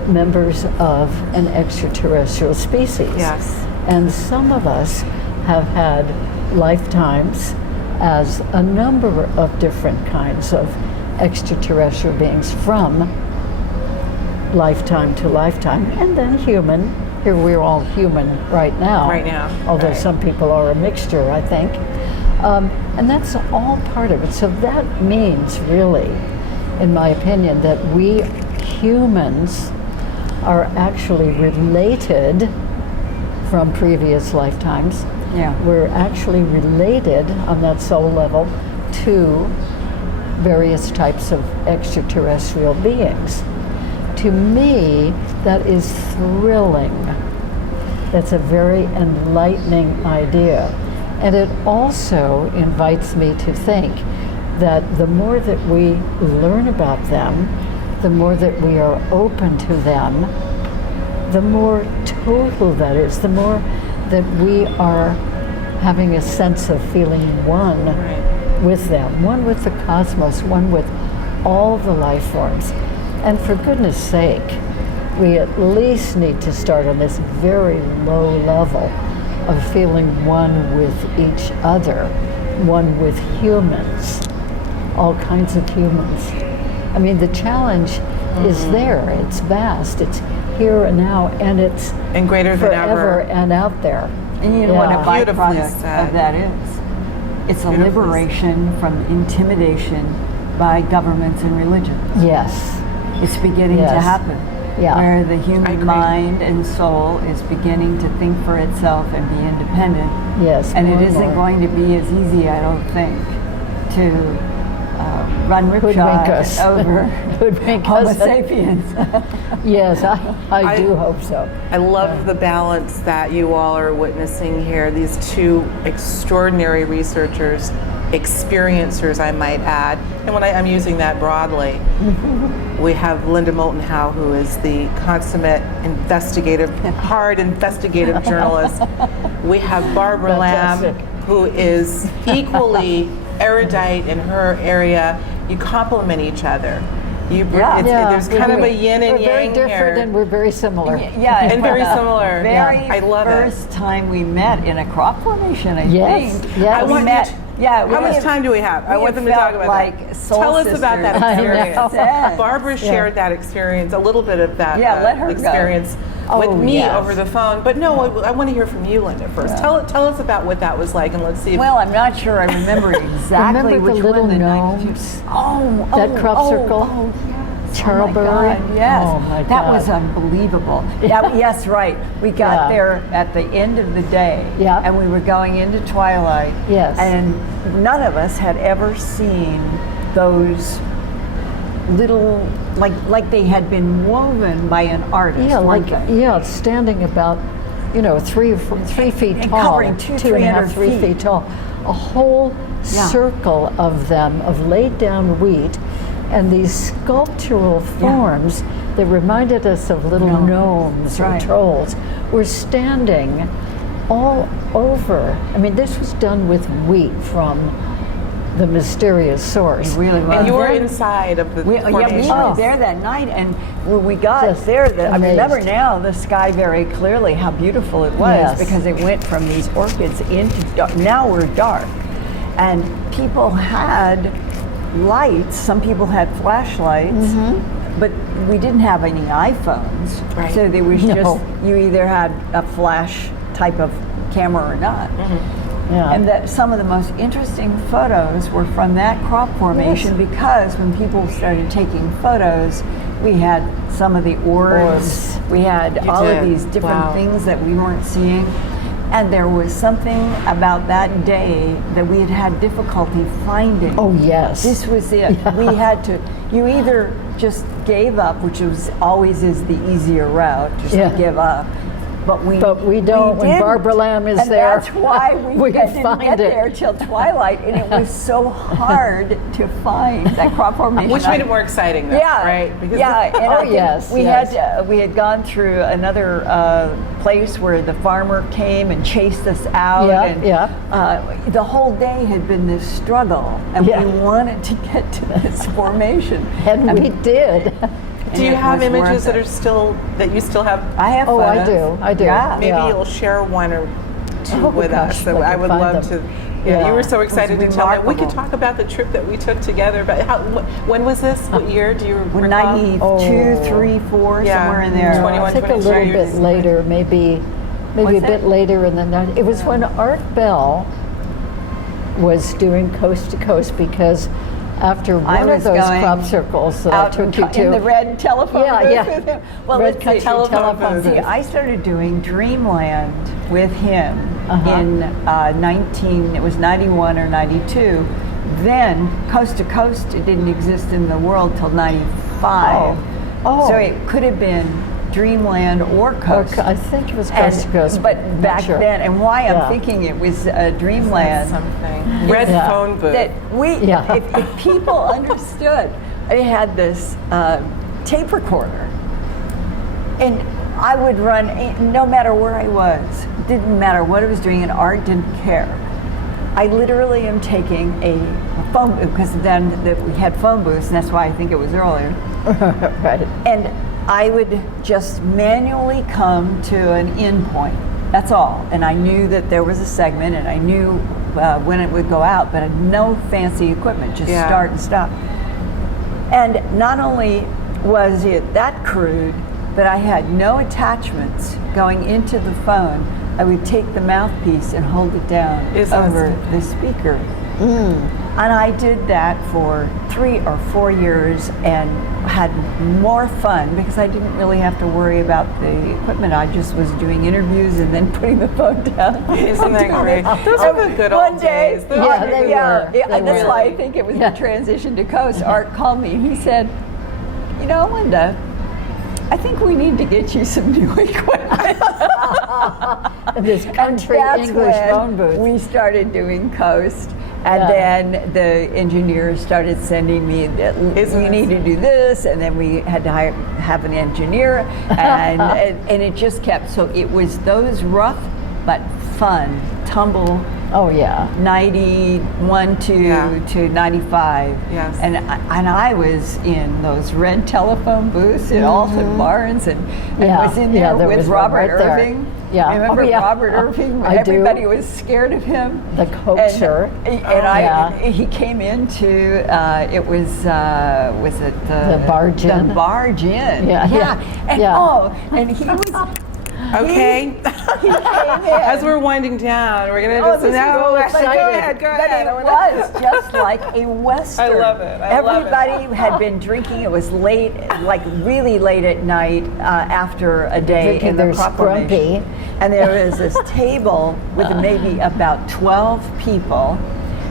members of an extraterrestrial species. And some of us have had lifetimes as a number of different kinds of extraterrestrial beings, from lifetime to lifetime, and then human. Here we're all human right now. Although some people are a mixture, I think. And that's all part of it. So that means, really, in my opinion, that we humans are actually related from previous lifetimes. We're actually related on that soul level to various types of extraterrestrial beings. To me, that is thrilling. That's a very enlightening idea. And it also invites me to think that the more that we learn about them, the more that we are open to them, the more total that is, the more that we are having a sense of feeling one with them, one with the cosmos, one with all the life forms. And for goodness sake, we at least need to start on this very low level of feeling one with each other, one with humans, all kinds of humans. I mean, the challenge is there. It's vast. It's here and now, and it's and greater than forever ever, and out there. And you know what a byproduct of that is? It's a Beautifully liberation from intimidation by governments and religions. Yes. It's beginning to Yes. happen. Yeah. Where the I human agree. mind and soul is beginning to think for itself and be independent. Yes. And more it isn't more. going to be as easy, I don't think, to run Hoodwink ripshod us. over Hoodwink Homo us. sapiens. Yes, I do hope so. I love the balance that you all are witnessing here. These two extraordinary researchers, experiencers, I might add. And when I'm using that broadly, we have Linda Moulton Howe, who is the consummate hard investigative journalist. We have Barbara Fantastic. Lamb, who is equally erudite in her area. You complement each other. There's kind of a yin and we're very yang different here. and we're very similar. Yeah, And very similar. Very I love it. first time we met in a crop formation, I Yes, think. yes. I want we met. you Yeah. How much time do we have? I want them to talk about that. soul Tell us about that sisters. I experience. know. Barbara shared that experience, a little bit of that Let her go. experience with Oh, me yes. over the phone. But no, I want to hear from you, Linda, first. Tell us about what that was like, and let's see if Well, I'm not sure I remember exactly Remember the which little one. The gnomes? That crop circle? Oh, yes. Charlberry? Oh my God, yes. Oh my That God. was unbelievable. Yes, right. We got Yeah. there at the end of the day. Yeah. And we were going into twilight. Yes. And none of us had ever seen those little, like they had been woven by an artist. Yeah, weren't they? standing about, 3 feet And tall, covering 2.5, 3 feet. feet tall. A whole Yeah. circle of them, of laid down wheat, and these sculptural forms that reminded us of little gnomes or right. trolls were standing all over. I mean, this was done with wheat from the mysterious source. It really was. and you were then- inside of the We formation. were there that night, and when we got Just there, I remember amazed. now the sky very clearly how beautiful it was Yes. because it went from these orchids into dark. Now we're dark, and people had lights. Some people had flashlights, but we didn't have any iPhones, Right. so there was No. just you either had a flash type of camera or not. Yeah. And that some of the most interesting photos were from that crop formation because when people started taking photos, we had some of the orbs, we had You all did. of these different Wow. things that we weren't seeing. And there was something about that day that we had had difficulty finding. Oh, yes. This was it. We had to, you either just gave up, which was always is the easier route, just Yeah. to give up. But we don't. When didn't. Barbara Lamb is and there, that's why we we didn't find get it. there till twilight, and it was so hard to find that crop formation. Which made it more exciting, though, Yeah, right? Because and Oh, I think yes, we yes. had gone through another place where the farmer came and chased us out, Yeah, and yeah. the whole day had been this struggle, and Yeah. we wanted to get to this formation, And we did. do you it have was images worth that you still have? I have Oh, I photos. do. I do. Yeah. Maybe Yeah. you'll share one or two Oh, with gosh, us. So if I I can would find love them. to. Yeah, Yeah. you were so It was excited to tell me. We could remarkable. talk about the trip that we took together. But when was this? What year? Do you When recall? 92, 3, 4, Yeah. somewhere in there. 21, I think a 22 little years. bit later, maybe a What's bit that? later in the night. It was when Art Bell was doing Coast to Coast, because after I one of was those going crop circles that I out took you in to, the red telephone Yeah, booth yeah. with him. Well, Red let's see. country telephone See, booth. I started doing Dreamland with him Uh-huh. in it was 91 or 92. Then Coast to Coast, it didn't exist in the world till 95. Oh. So it could have been Dreamland or Coast. I think it was Coast to Coast, But not back sure. then, and why Yeah. I'm thinking it was Dreamland, Something. Red Yeah. phone booth. that Yeah. if people understood, I had this tape recorder, and I would run no matter where I was. Didn't matter what I was doing, and Art didn't care. I literally am taking a phone booth, because then we had phone booths, and that's why I think it was earlier. Right. And I would just manually come to an end point. That's all. And I knew that there was a segment, and I knew when it would go out, but no fancy equipment, just Yeah. start and stop. And not only was it that crude, but I had no attachments going into the phone I would take the mouthpiece and hold it down over the speaker. And I did that for 3 or 4 years and had more fun because I didn't really have to worry about the equipment. I just was doing interviews and then putting the phone down. Isn't that great? Those are the good old days. Yeah, they were. That's why I think it was the transition to Coast. Art called me and he said, you know, Linda, I think we need to get you some new equipment. This country English phone booth. We started doing Coast. And then the engineers started sending me that we need to do this, and then we had to have an engineer, and it just kept. So it was those rough but fun tumble. Oh yeah, 91 to 95. Yes. And I was in those red telephone booths at Alton Barnes, and was in there with Robert Irving. Yeah. I remember Robert Irving. Everybody was scared of him. The coaxer. And he came into it was it the barge in? The barge in. And he was. Okay. He came in. As we're winding down, we're going to Go ahead. Go But ahead. it was just like a Western. I love it. Everybody had been drinking. It was late, like really late at night after a day in the proclamation. And there was this table with maybe about 12 people.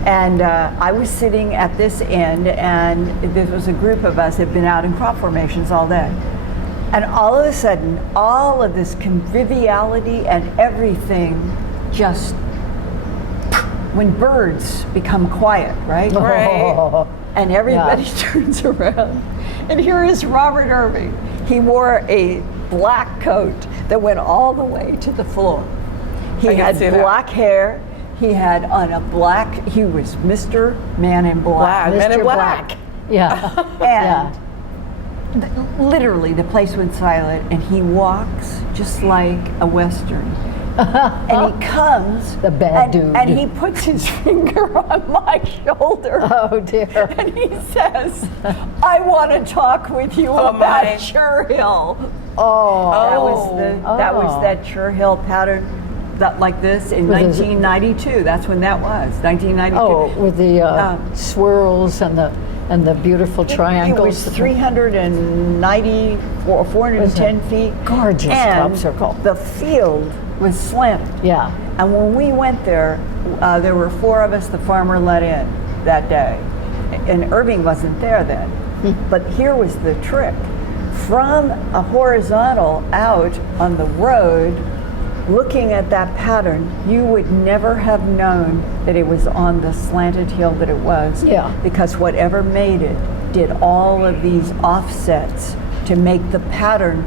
And I was sitting at this end, and there was a group of us that had been out in crop formations all day. And all of a sudden, all of this conviviality and everything just, when birds become quiet, right? Right. And everybody turns around. And here is Robert Irving. He wore a black coat that went all the way to the floor. He had black hair. He had on a black, he was Mr. Man in Black. Men in Black. Yeah. And literally the place went silent, and he walks just like a Western. And he comes, the bad dude, and he puts his finger on my shoulder. Oh dear. And he says, I want to talk with you about Churchill. That was that Churchill pattern, that like this in 1992. That's when that was 1992. Oh, with the swirls and the beautiful triangles. It was 410 feet. Gorgeous crop circle. The field was slanted. Yeah. And when we went there, there were 4 of us the farmer let in that day. And Irving wasn't there then. But here was the trick. From a horizontal out on the road, looking at that pattern, you would never have known that it was on the slanted hill that it was. Yeah. Because whatever made it did all of these offsets to make the pattern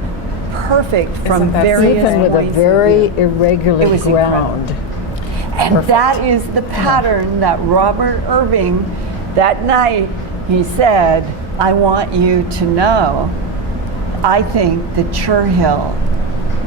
perfect from various even with a very irregular ground. And that is the pattern that Robert Irving, that night, he said, I want you to know, I think that Churchill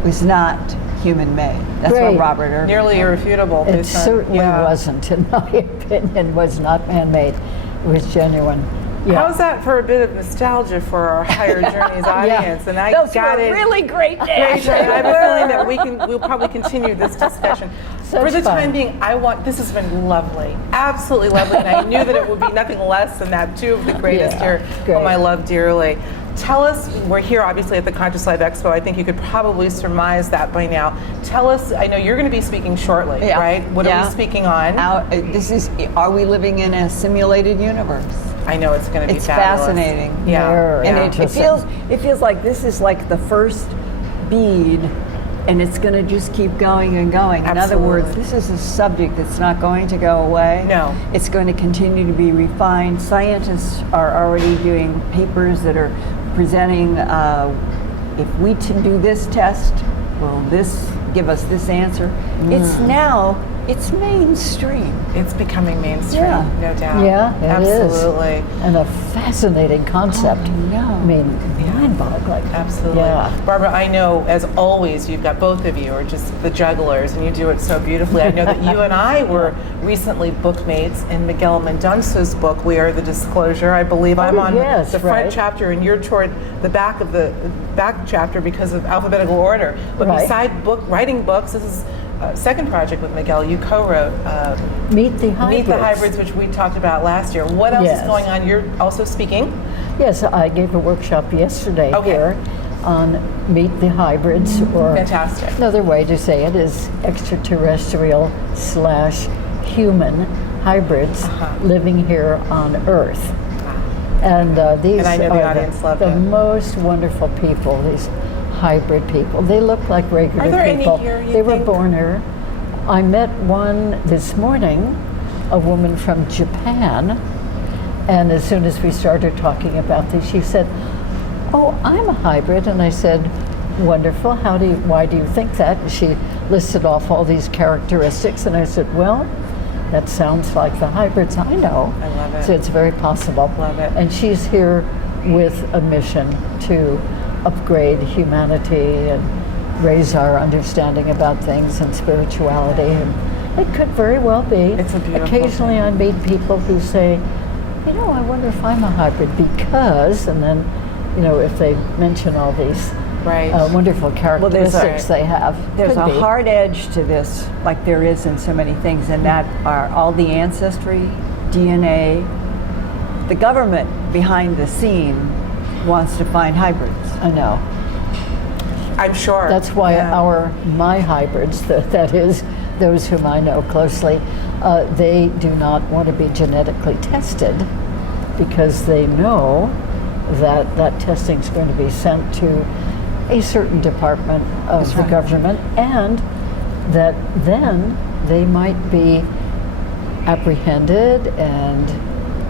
was not human-made. That's what Robert Irving. Nearly irrefutable. It certainly wasn't, in my opinion, was not man-made. It was genuine. Yeah. How's that for a bit of nostalgia for our Higher Journeys audience? And I Those got were it. really great days. I have a feeling that we'll probably continue this discussion. For the time being, this has been lovely, absolutely lovely, and I knew that it would be nothing less than that. 2 of the greatest here, whom I love dearly. Tell us, we're here obviously at the Conscious Life Expo. I think you could probably surmise that by now. Tell us, I know you're going to be speaking shortly, right? What are we speaking on? Are we living in a simulated universe? I know it's going to be fabulous. Fascinating. Yeah. And it feels like this is like the first bead, and it's going to just keep going and going. Absolutely. In other words, this is a subject that's not going to go away. No. It's going to continue to be refined. Scientists are already doing papers that are presenting, if we do this test, will this give us this answer? It's mainstream. It's becoming mainstream, no doubt. Yeah, it absolutely. is. And a fascinating concept. I mean, mind-boggling. Absolutely. Yeah. Barbara, I know, as always, you've got both of you are just the jugglers, and you do it so beautifully. I know that you and I were recently bookmates in Miguel Mendonca's book, We Are the Disclosure. I believe I'm on the front chapter, and you're toward the back of the back chapter because of alphabetical order. But besides writing books, this is second project with Miguel. You co-wrote Meet the Hybrids. Meet the Hybrids, which we talked about last year. What else is Yes. going on? You're also speaking. Yes, I gave a workshop yesterday Okay. here on Meet the Hybrids, or Fantastic. another way to say it is extraterrestrial / human hybrids living here on Earth. And these And I know the are audience loved the it. most wonderful people, these hybrid people. They look like regular Are there any people. here, you They were think? born here. I met one this morning, a woman from Japan, and as soon as we started talking about this, she said, "Oh, I'm a hybrid." And I said, "Wonderful. Why do you think that?" And she listed off all these characteristics, and I said, "Well, that sounds like the hybrids I know." I love it. So it's very possible. Love it. And she's here with a mission to upgrade humanity and raise our understanding about things and spirituality. And it could very well be. It's a beautiful Occasionally thing. I meet people who say, "You know, I wonder if I'm a hybrid because," and then, you know, if they mention all these Right. wonderful characteristics they have. There's Could a be. hard edge to this, like there is in so many things, and that are all the ancestry, DNA. The government behind the scene wants to find hybrids. I know. I'm sure. That's why Yeah. my hybrids, that is, those whom I know closely, they do not want to be genetically tested because they know that that testing is going to be sent to a certain department of the government, and that then they might be apprehended and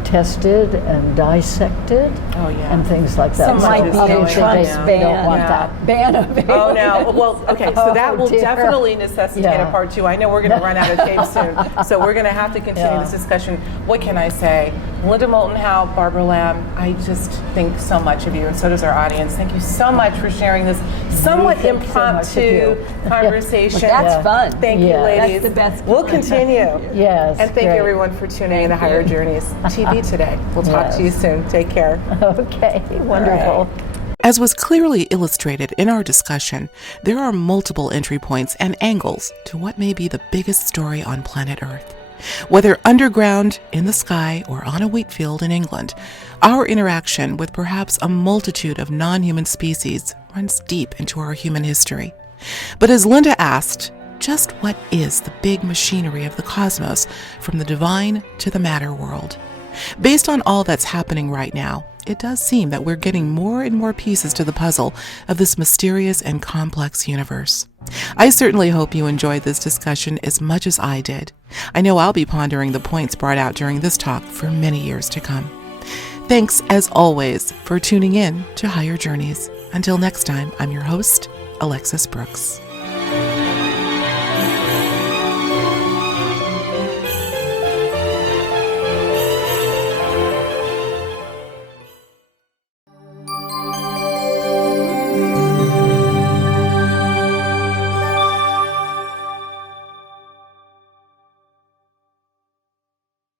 tested and dissected Oh, yeah. and things like that. So much Might is be going in on Trump's now. they don't want Yeah. that. ban of Oh no! Well, okay. So that Oh, will dear. definitely necessitate Yeah. a part 2. I know we're going to run out of tape soon, so we're going to have to continue Yeah. this discussion. What can I say? Linda Moulton Howe, Barbara Lamb. I just think so much of you, and so does our audience. Thank you so much for sharing this somewhat think so much of impromptu you. conversation. That's Yeah. fun. Thank you, Yeah. ladies. That's the best We'll kind. continue. Yes, And thank great. you, everyone, for tuning in to Higher Journeys TV today. We'll talk to you Yes. soon. Take care. Okay, wonderful. As was clearly illustrated in our discussion, there are multiple entry points and angles to what may be the biggest story on planet Earth. Whether underground, in the sky, or on a wheat field in England, our interaction with perhaps a multitude of non-human species runs deep into our human history. But as Linda asked, just what is the big machinery of the cosmos from the divine to the matter world? Based on all that's happening right now, it does seem that we're getting more and more pieces to the puzzle of this mysterious and complex universe. I certainly hope you enjoyed this discussion as much as I did. I know I'll be pondering the points brought out during this talk for many years to come. Thanks, as always, for tuning in to Higher Journeys. Until next time, I'm your host, Alexis Brooks.